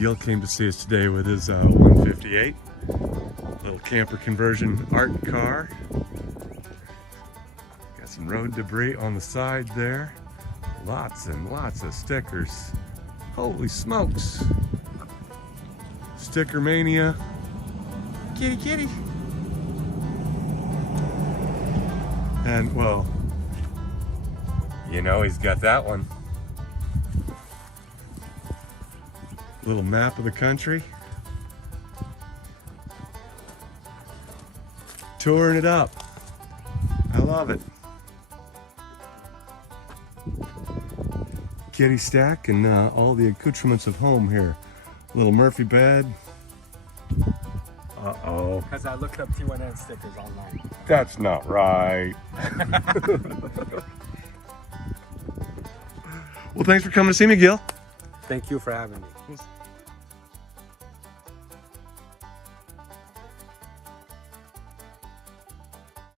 Gil came to see us today with his 158 little camper conversion art car. Got some road debris on the side there. Lots and lots of stickers. Holy smokes. Sticker mania. Kitty, kitty. And well, you know he's got that one. Little map of the country. Touring it up. I love it. Kitty stack and all the accoutrements of home here. Little Murphy bed. Uh-oh. Because I looked up T1N stickers online. That's not right. Well, thanks for coming to see me, Gil. Thank you for having me.